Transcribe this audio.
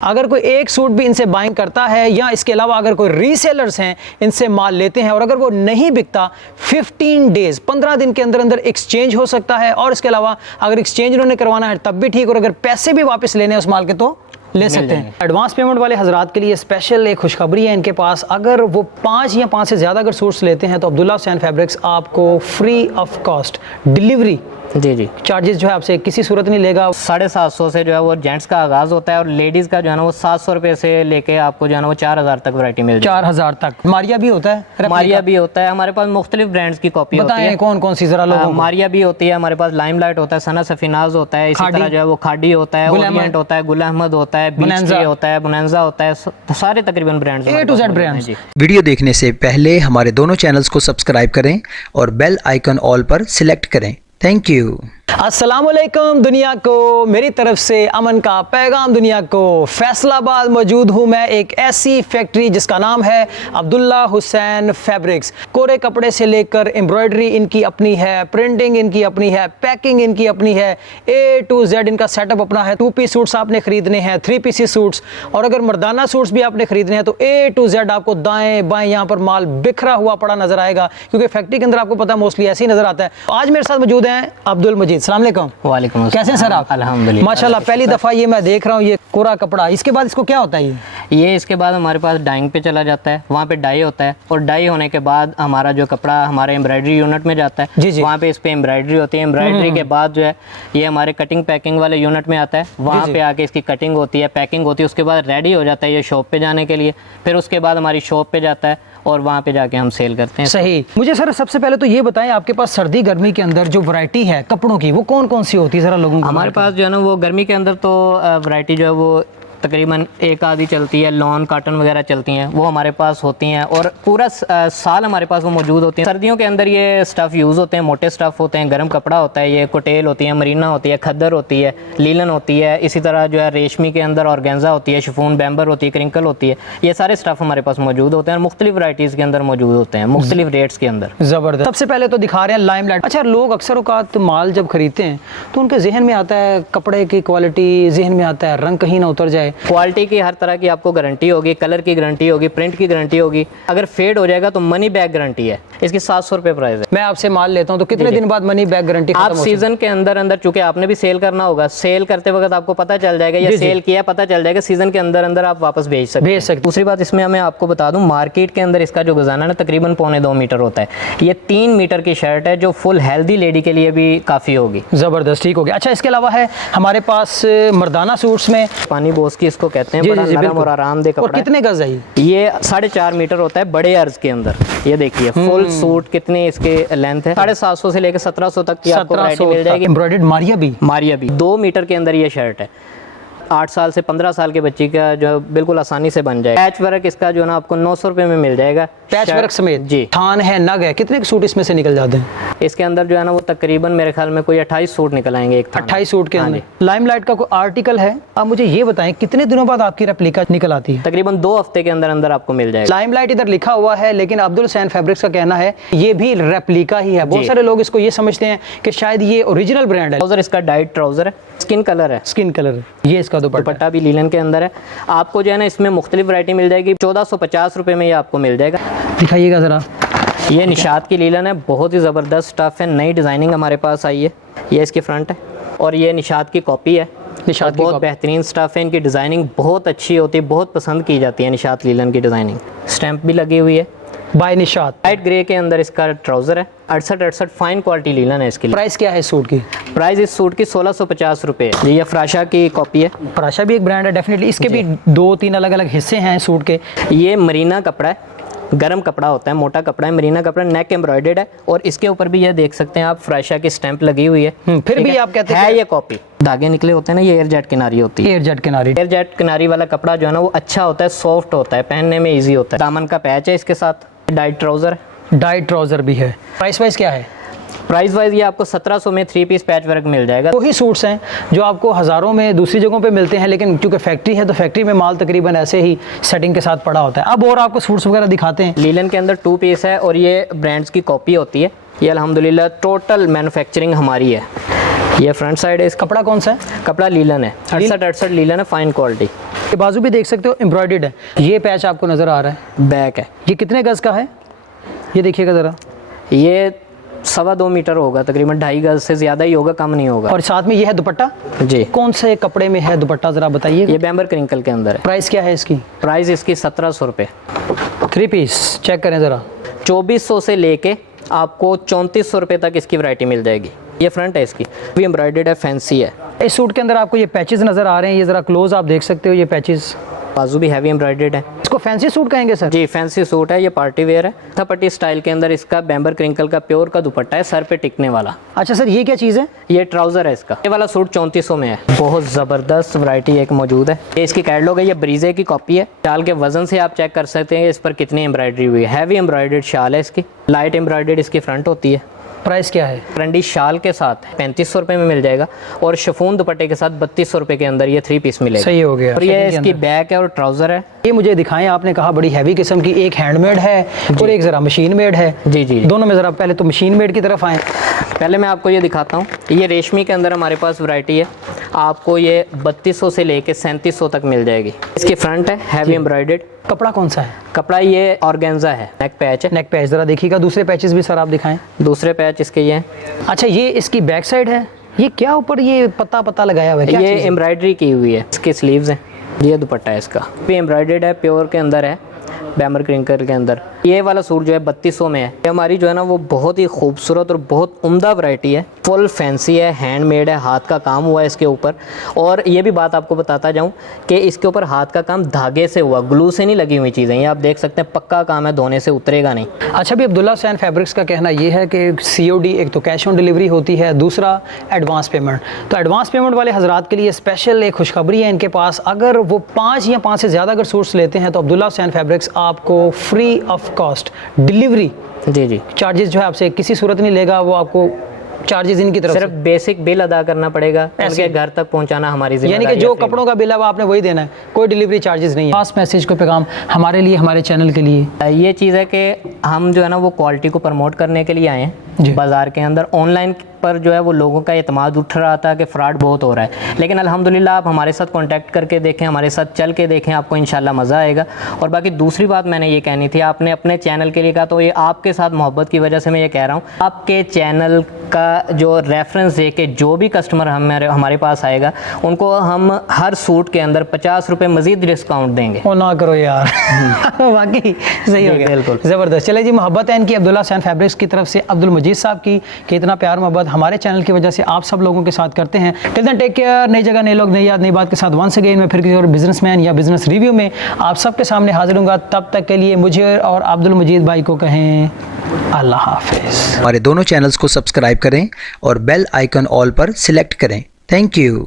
अगर कोई एक सूट भी इनसे बाइंग करता है या इसके अलावा अगर कोई रीसेलर्स हैं इनसे माल लेते हैं और अगर वो नहीं बिकता 15 डेज 15 दिन के अंदर अंदर एक्सचेंज हो सकता है। और इसके अलावा अगर एक्सचेंज उन्होंने करवाना है तब भी ठीक, और अगर पैसे भी वापस लेने हैं उस माल के तो ले सकते हैं। एडवांस पेमेंट वाले हजरात के लिए स्पेशल एक खुशखबरी है इनके पास। अगर वो 5 या 5 से ज़्यादा अगर सूट्स लेते हैं तो अब्दुल्ला हुसैन फैब्रिक्स आपको फ्री ऑफ कॉस्ट डिलीवरी जी चार्जेस जो है आपसे किसी सूरत नहीं लेगा। 750 से जो है वो जेंट्स का आगाज़ होता है और लेडीज़ का जो है ना वो 700 रुपये से लेके आपको जो है ना वो 4000 तक वैरायटी मिल जाती है। 4000 तक। मारिया भी होता है? मारिया भी होता है हमारे पास, मुख्तलिफ ब्रांड्स की कॉपी होती है। बताएं कौन कौन सी जरा लोगों। मारिया भी होती है हमारे पास, लाइमलाइट होता है, सना सफीनाज होता है, इसी तरह जो है वो खाडी होता है, ओरिएंट होता है, गुल अहमद होता है, बीच होता है, बोनांजा होता है, सारे तकरीबन brands A to Z brands. Video देखने से पहले हमारे दोनों चैनल्स को सब्सक्राइब करें और बेल आइकन ऑल पर सिलेक्ट करें। Thank you. अस्सलामुअलैकुम दुनिया को, मेरी तरफ से अमन का पैगाम दुनिया को। फैसलाबाद मौजूद हूँ मैं एक ऐसी फैक्ट्री जिसका नाम है अब्दुल्ला हुसैन फैब्रिक्स। कोरे कपड़े से लेकर एम्ब्रॉयडरी इनकी अपनी है, प्रिंटिंग इनकी अपनी है, पैकिंग इनकी अपनी है, A to Z इनका सेटअप अपना है। 2 पीस सूट्स आपने खरीदने हैं, 3 पीस सूट्स, और अगर मर्दाना सूट्स भी आपने खरीदने हैं तो A to Z आपको दाएं बाएं यहाँ पर माल बिखरा हुआ पड़ा नजर आएगा, क्योंकि फैक्ट्री के अंदर आपको पता मोस्टली ऐसे ही नजर आता है। आज मेरे साथ मौजूद हैं अब्दुल मजीद। अस्सलाम वालेकुम। वालेकुम अस्सलाम। कैसे हैं सर आप? अल्हम्दुलिल्लाह माशाल्लाह। पहली दफ़ा ये मैं देख रहा हूँ ये कोरा कपड़ा। इसके बाद इसको क्या होता है ये इसके बाद हमारे पास डाइंग पे चला जाता है, वहाँ पे डाई होता है, और डाई होने के बाद हमारा जो कपड़ा हमारे एम्ब्रॉयडरी यूनिट में जाता है। जी। वहाँ पे इस पे एम्ब्रॉयडरी होती है। एम्ब्रॉयडरी के बाद जो है ये हमारे कटिंग पैकिंग वाले यूनिट में आता है, वहाँ पे आके इसकी कटिंग होती है, पैकिंग होती है, उसके बाद रेडी हो जाता है ये शॉप पे जाने के लिए। फिर उसके बाद हमारी शॉप पे जाता है और वहाँ पे जाके हम सेल करते हैं। सही। मुझे सर सबसे पहले तो ये बताएं, आपके पास सर्दी गर्मी के अंदर जो वैरायटी है कपड़ों की वो कौन कौन सी होती है जरा लोगों को? हमारे पास जो है ना वो गर्मी के अंदर तो वैरायटी जो है वो तकरीबन एक आधी चलती है, लॉन कॉटन वगैरह चलती हैं, वो हमारे पास होती हैं और पूरा साल हमारे पास वो मौजूद होती हैं। सर्दियों के अंदर ये स्टफ़ यूज़ होते हैं, मोटे स्टफ़ होते हैं, गर्म कपड़ा होता है, ये कोटेल होती है, मरीना होती है, खद्दर होती है, लीलन होती है, इसी तरह जो है रेशमी के अंदर ऑर्गेन्जा होती है, शिफॉन बैम्बर होती है, क्रिंकल होती है। ये सारे स्टफ़ हमारे पास मौजूद होते हैं और मुख्तलिफ वैराइटीज़ के अंदर मौजूद होते हैं, मुख्तलिफ रेट्स के अंदर। ज़बरदस्त। सबसे पहले तो दिखा रहे हैं लाइमलाइट। अच्छा, लोग अक्सर औकात माल जब खरीदते हैं तो उनके जहन में आता है कपड़े की क्वालिटी, जहन में आता है रंग कहीं ना उतर जाए। क्वालिटी की हर तरह की आपको गारंटी होगी, कलर की गारंटी होगी, प्रिंट की गारंटी होगी। अगर फेड हो जाएगा तो मनी बैक गारंटी है। इसकी 700 रुपये प्राइस है। मैं आपसे माल लेता हूँ तो कितने दिन बाद मनी बैक गारंटी? आप सीजन के अंदर अंदर, चूंकि आपने भी सेल करना होगा, सेल करते वक्त आपको पता चल जाएगा ये सेल किया, पता चल जाएगा, सीजन के अंदर अंदर आप वापस भेज सकते। दूसरी बात इसमें मैं आपको बता दूं, मार्केट के अंदर इसका जो गजाना ना तकरीबन 1.25 मीटर होता है। ये 3 मीटर की शर्ट है जो फुल हेल्दी लेडी के लिए भी काफ़ी होगी। ज़बरदस्त, ठीक हो गया। अच्छा, इसके अलावा है हमारे पास मर्दाना सूट्स में पानी बोस की इसको कहते हैं, बड़ा नरम और आरामदेह कपड़ा। और कितने गज है ये 4.5 मीटर होता है बड़े अर्ज के अंदर। ये देखिए फुल सूट कितनी इसके लेंथ है, 750 से लेकर 1700 तक की आपको वैरायटी मिल जाएगी। एम्ब्रॉयडर्ड मारिया भी 2 मीटर के अंदर ये शर्ट है। 8 साल से 15 साल के बच्ची का जो बिल्कुल आसानी से बन जाएगा। पैच वर्क इसका जो है ना आपको 900 रुपये में मिल जाएगा, पैच वर्क समेत। जी। थान है, नग है, कितने सूट इसमें से निकल जाते हैं? इसके अंदर जो है ना वो तकरीबन मेरे ख्याल में कोई 28 सूट निकल आएंगे। 28 सूट के अंदर। लाइमलाइट का कोई आर्टिकल है? आप मुझे ये बताएं कितने दिनों बाद आपकी रेप्लिका निकल आती है? तकरीबन 2 हफ्ते के अंदर अंदर आपको मिल जाएगा। लाइमलाइट इधर लिखा हुआ है, लेकिन अब्दुल हुसैन फैब्रिक्स का कहना है ये भी रेप्लिका ही है। बहुत सारे लोग इसको ये समझते हैं कि शायद ये ओरिजिनल ब्रांड है। ट्राउजर इसका डाइट ट्राउजर है, स्किन कलर है। Skin colour. ये इसका दुपट्टा भी लीलन के अंदर है। आपको जो है ना इसमें मुख्तलिफ वैरायटी मिल जाएगी। 1450 रुपये में ये आपको मिल जाएगा। दिखाइएगा जरा। ये निशात की लीलन है, बहुत ही ज़बरदस्त स्टफ़ है, नई डिज़ाइनिंग हमारे पास आई है। ये इसकी फ्रंट है और ये निशात की कॉपी है। निशात बहुत बेहतरीन स्टफ़ है, इनकी डिज़ाइनिंग बहुत अच्छी होती है, बहुत पसंद की जाती है निशात लीलन की डिज़ाइनिंग। स्टैंप भी लगी हुई है बाय निशात। लाइट ग्रे के अंदर इसका ट्राउज़र है। 68 फाइन क्वालिटी लीलन है इसकी। प्राइस क्या है इस सूट की? प्राइस इस सूट की 1650 रुपये। ये फ्राशा की कॉपी है। फ्राशा भी एक ब्रांड है डेफिनेटली। इसके भी 2-3 अलग अलग हिस्से हैं सूट के। ये मरीना कपड़ा है, गर्म कपड़ा होता है, मोटा कपड़ा है, मरीना कपड़ा, नेक एम्ब्रॉयडर्ड है और इसके ऊपर भी ये देख सकते हैं आप फ्राशा की स्टैंप लगी हुई है। फिर भी आप कहते हैं ये कॉपी। धागे निकले होते हैं ना, ये एयर जेट किनारी होती है। एयर जेट किनारी वाला कपड़ा जो है ना वो अच्छा होता है, सॉफ्ट होता है, पहनने में ईजी होता है। दामन का पैच है इसके साथ। डाइट ट्राउजर भी है। प्राइस वाइज क्या है? प्राइस वाइज ये आपको 1700 में 3 पीस पैच वर्क मिल जाएगा। वही सूट्स हैं जो आपको हज़ारों में दूसरी जगहों पे मिलते हैं, लेकिन क्योंकि फैक्ट्री है तो फैक्ट्री में माल तकरीबन ऐसे ही सेटिंग के साथ पड़ा होता है। अब और आपको सूट्स वगैरह दिखाते हैं। लीलन के अंदर 2 पीस है और ये ब्रांड्स की कॉपी होती है। ये अल्हम्दुलिल्लाह टोटल मैन्युफैक्चरिंग हमारी है। ये फ्रंट साइड है। इस कपड़ा कौन सा है? कपड़ा लीलन है, 68 लीलन है, फाइन क्वालिटी। ये बाजू भी देख सकते हो एम्ब्रॉयडर्ड है। ये पैच आपको नज़र आ रहा है, बैक है। ये कितने गज़ का है ये देखिएगा ज़रा। ये 2.25 मीटर होगा, तकरीबन 2.5 गज से ज़्यादा ही होगा, कम नहीं होगा। और साथ में ये है दुपट्टा, जी। कौन से कपड़े में है दुपट्टा ज़रा बताइए। ये बैम्बर क्रिंकल के अंदर है। प्राइस क्या है इसकी? प्राइस इसकी 1700 रुपये। 3 पीस चेक करें ज़रा। 2400 से लेके आपको 3400 रुपये तक इसकी वैरायटी मिल जाएगी। ये फ्रंट है इसकी, भी एम्ब्रॉयडर्ड है, फैंसी है। इस सूट के अंदर आपको ये पैचेस नज़र आ रहे हैं, ये ज़रा क्लोज आप देख सकते हो ये पैचेस। बाजू भी हैवी एम्ब्रॉयडर्ड है। इसको फैंसी सूट कहेंगे सर? जी फैंसी सूट है, ये पार्टी वेयर है। थपट्टी स्टाइल के अंदर इसका बैम्बर क्रिंकल का प्योर का दुपट्टा है, सर पे टिकने वाला। अच्छा सर, ये क्या चीज़ है? ये ट्राउज़र है इसका। ये वाला सूट 3400 में है। बहुत ज़बरदस्त वैरायटी एक मौजूद है। ये इसकी कैटलॉग है, ये ब्रीजे की कॉपी है। शाल के वजन से आप चेक कर सकते हैं इस पर कितनी एम्ब्रॉयडरी हुई है। हैवी एम्ब्रॉयडर्ड शाल है इसकी, लाइट एम्ब्रॉयडर्ड इसकी फ्रंट होती है। प्राइस क्या है? ट्रेंडी शाल के साथ 3500 रुपये में मिल जाएगा, और शिफॉन दुपट्टे के साथ 3200 रुपये के अंदर ये 3 पीस मिलेगा। सही हो गया। और ये इसकी बैक है और ट्राउज़र है। ये मुझे दिखाएं, आपने कहा बड़ी हैवी किस्म की, एक हैंडमेड है और एक ज़रा मशीन मेड है। जी जी। दोनों में ज़रा पहले तो मशीन मेड की तरफ आएँ। पहले मैं आपको ये दिखाता हूँ। ये रेशमी के अंदर हमारे पास वैरायटी है, आपको ये 3200 से लेके 3700 तक मिल जाएगी। इसकी फ्रंट है हैवी एम्ब्रॉयडर्ड। कपड़ा कौन सा है? कपड़ा ये ऑर्गेन्जा है, नेक पैच है। नेक पैच ज़रा देखिएगा, दूसरे पैचेस भी सर आप दिखाएं। दूसरे पैच इसके ये हैं। अच्छा, ये इसकी बैक साइड है। ये क्या ऊपर ये पत्ता पत्ता लगाया हुआ है? क्या ये चीज़ है? एम्ब्रॉयडरी की हुई है। इसकी स्लीव्स हैं। ये दुपट्टा है इसका, भी एम्ब्रॉयडर्ड है, प्योर के अंदर है, बैम्बर क्रिंकल के अंदर। ये वाला सूट जो है 3200 में है। ये हमारी जो है ना वो बहुत ही खूबसूरत और बहुत उम्दा वैरायटी है। फुल फैंसी है, हैंडमेड है, हाथ का काम हुआ है इसके ऊपर। और ये भी बात आपको बताता जाऊं कि इसके ऊपर हाथ का काम धागे से हुआ, ग्लू से नहीं लगी हुई चीज़ें। ये आप देख सकते हैं, पक्का काम है, धोने से उतरेगा नहीं। अच्छा, भी अब्दुल्ला हुसैन फैब्रिक्स का कहना ये है कि COD, एक तो कैश ऑन डिलीवरी होती है, दूसरा एडवांस पेमेंट। तो एडवांस पेमेंट वाले हजरात के लिए स्पेशल एक खुशखबरी है इनके पास। अगर वो 5 या 5 से ज़्यादा अगर सूट्स लेते हैं तो अब्दुल्ला हुसैन फैब्रिक्स आपको फ्री ऑफ कॉस्ट डिलीवरी जी जी। चार्जेस जो है आपसे किसी सूरत नहीं लेगा, वो आपको चार्जेस इनकी तरफ सिर्फ बेसिक बिल अदा करना पड़ेगा, उनके घर तक पहुंचाना हमारी जिम्मेदारी है। यानी कि जो कपड़ों का बिल है वो आपने वही देना है, कोई डिलीवरी चार्जेस नहीं है। खास मैसेज को पैगाम हमारे लिए, हमारे चैनल के लिए ये चीज़ है कि हम जो है ना वो क्वालिटी को प्रमोट करने के लिए आए जी। हैं बाज़ार के अंदर। ऑनलाइन पर जो है वो लोगों का एतमाद उठ रहा था कि फ़्रॉड बहुत हो रहा है, लेकिन अल्हम्दुलिल्लाह आप हमारे साथ कांटेक्ट करके देखें, हमारे साथ चल के देखें, आपको इंशाल्लाह मज़ा आएगा। और बाकी दूसरी बात मैंने ये कहनी थी, आपने अपने चैनल के लिए कहा, तो ये आपके साथ मोहब्बत की वजह से मैं ये कह रहा हूँ, आपके चैनल का जो रेफरेंस दे के जो भी कस्टमर हमारे पास आएगा उनको हम हर सूट के अंदर 50 रुपये मज़ीद डिस्काउंट देंगे। ओ ना करो यार वाकई सही हो गया, बिल्कुल ज़बरदस्त। चले जी, मोहब्बत है इनकी अब्दुल्ला हुसैन फैब्रिक्स की तरफ से अब्दुल मजीद साहब की, कि इतना प्यार मोहब्बत हमारे चैनल की वजह से आप सब लोगों के साथ करते हैं। Till then take care. नई जगह, नए लोग, नई याद, नई बात के साथ वंस अगेन मैं फिर किसी और बिजनेसमैन या बिजनेस रिव्यू में आप सबके सामने हाजिर हूँगा। तब तक के लिए मुझे और अब्दुल मजीद भाई को कहें अल्लाह हाफिज़। हमारे दोनों चैनल्स को सब्सक्राइब करें और बेल आइकन ऑल पर सिलेक्ट करें। Thank you.